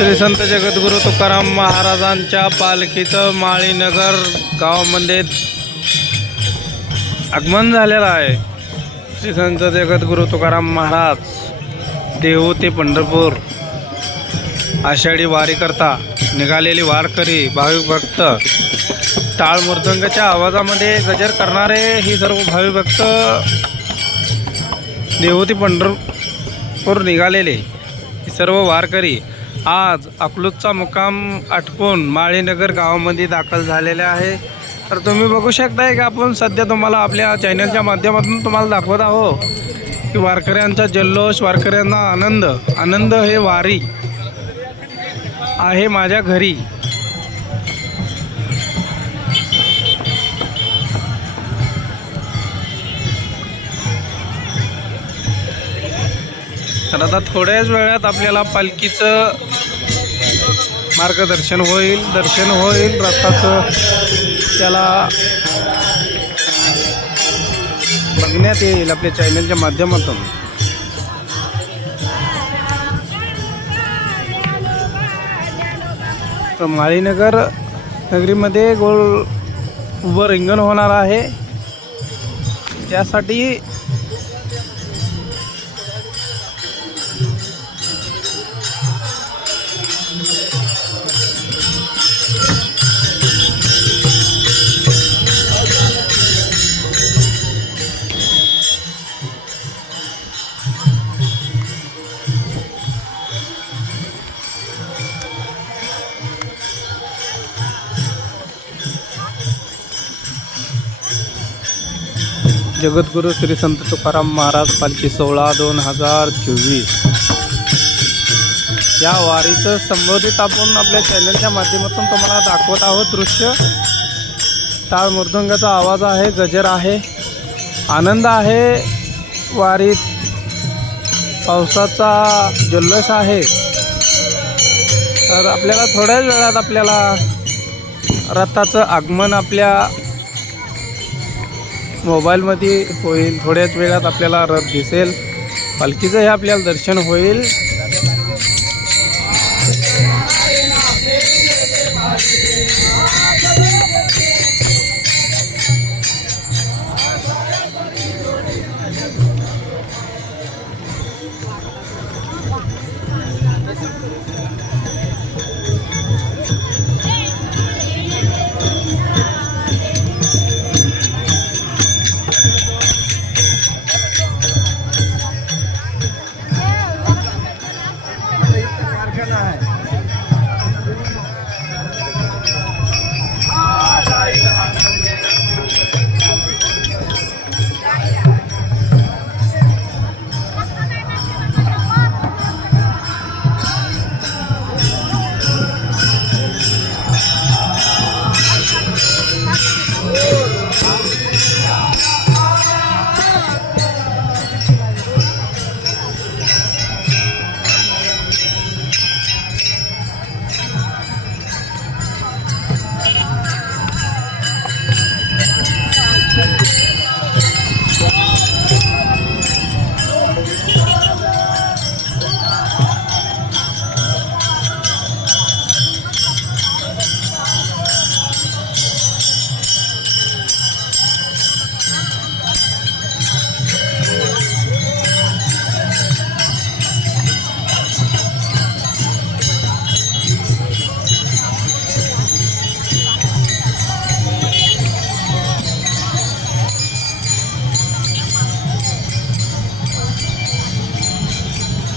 श्री संत जगद्गुरु तुकाराम महाराजांच्या पालखीचं माळीनगर गावामध्ये आगमन झालेलं आहे। श्री संत जगद्गुरु तुकाराम महाराज देहू ते पंढरपूर आषाढी वारी करता निघालेली वारकरी भाविक भक्त टाळ मृदंगाच्या आवाजामध्ये गजर करणारे ही सर्व भाविक भक्त देहू ते पंढरपूर निघालेले ही सर्व वारकरी आज अकलूजचा मुक्काम आटपून माळीनगर गावामध्ये दाखल झालेले आहे। तर तुम्ही बघू शकताय की आपण सध्या तुम्हाला आपल्या चॅनलच्या माध्यमातून तुम्हाला दाखवत आहोत की वारकऱ्यांचा जल्लोष, वारकऱ्यांना आनंद हे वारी आहे माझ्या घरी। तर आता थोड्याच वेळात आपल्याला पालखीचं मार्गदर्शन होईल, दर्शन होईल रथाचं, त्याला बघण्यात येईल आपल्या चॅनलच्या माध्यमातून। तर माळीनगर नगरीमध्ये गोल उभं रिंगण होणार आहे, त्यासाठी जगद्गुरु श्री संत तुकाराम महाराज पालखी सोहळा 2024 या वारीचं संबोधित आपण आपल्या चॅनलच्या माध्यमातून तुम्हाला दाखवत आहोत दृश्य। टाळ मृदंगाचा आवाज आहे, गजर आहे, आनंद आहे वारीत, पावसाचा जल्लोष आहे। तर आपल्याला थोड्याच वेळात आपल्याला रथाचं आगमन आपल्या मोबाईलमध्ये होईल, थोड्याच वेळात आपल्याला रथ दिसेल, पालखीचं हे आपल्याला दर्शन होईल।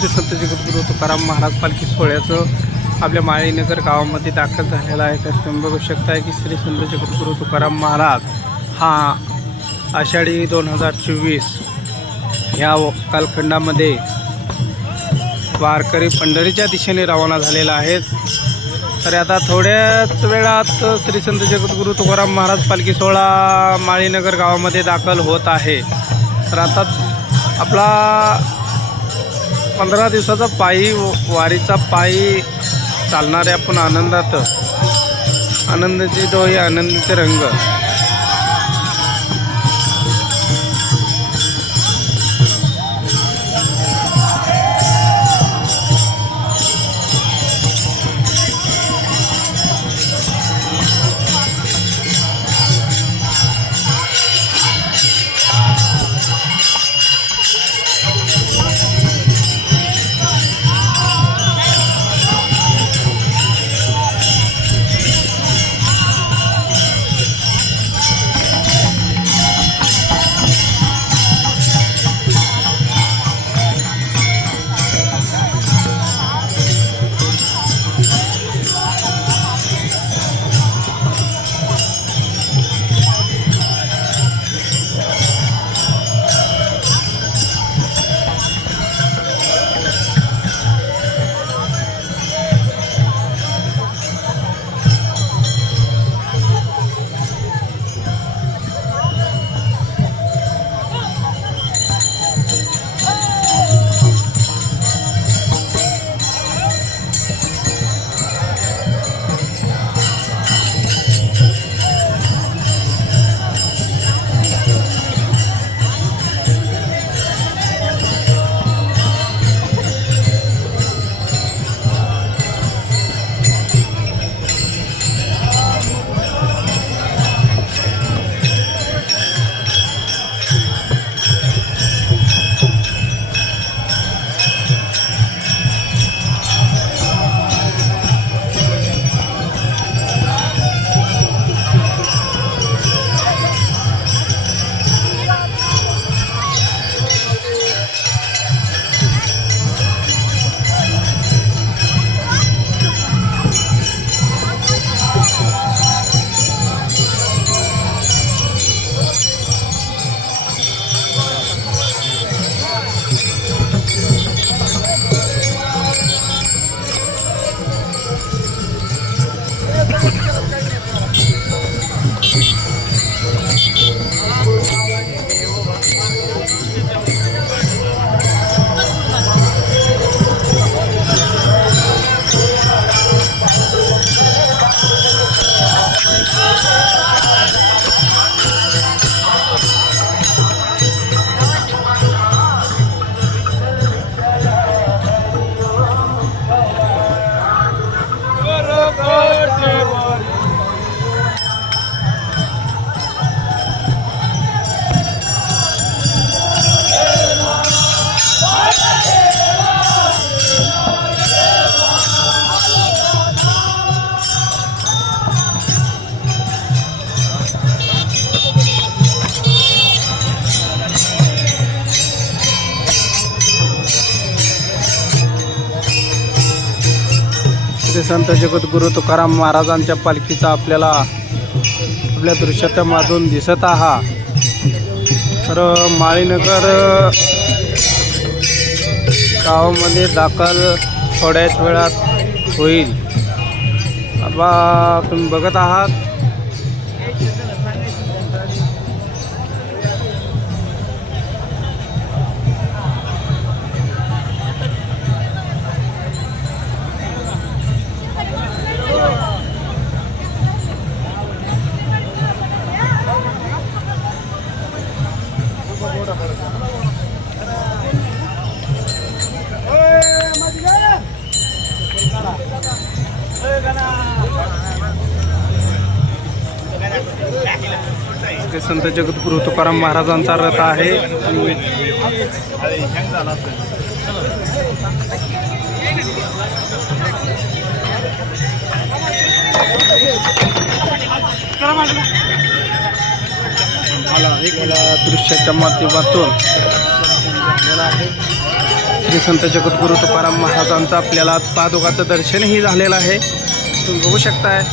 संत जगद्गुरु तुकाराम महाराज पालखी सोहळ्याचं आपल्या माळीनगर गावामध्ये दाखल झालेला आहे। तर तुम्ही बघू शकताय की श्री संत जगद्गुरु तुकाराम महाराज हा आषाढी 2024 ह्या कालखंडामध्ये वारकरी पंढरीच्या दिशेने रवाना झालेला आहेत। तर आता थोड्याच वेळात श्री संत जगद्गुरु तुकाराम महाराज पालखी सोहळा माळीनगर गावामध्ये दाखल होत आहे। तर आता आपला 15 दिवसाचा वारीचा पायी चालणारे आपण आनंदाचे डोळे, आनंदाचे रंग। श्री संत जगद्गुरू तुकाराम महाराजांच्या पालखीचा आपल्याला आपल्या दृश्यातून दिसत आहात. तर माळीनगर गावामध्ये दाखल थोड्याच वेळात होईल. आता तुम्ही बघत आहात संत जगद्गुरू तुकाराम महाराजांचा रथ आहे. दृश्याच्या माध्यमातून श्री संत जगद्गुरू तुकाराम महाराजांचं आपल्याला पादुकाचं दर्शनही झालेलं आहे. तुम्ही बघू शकताय.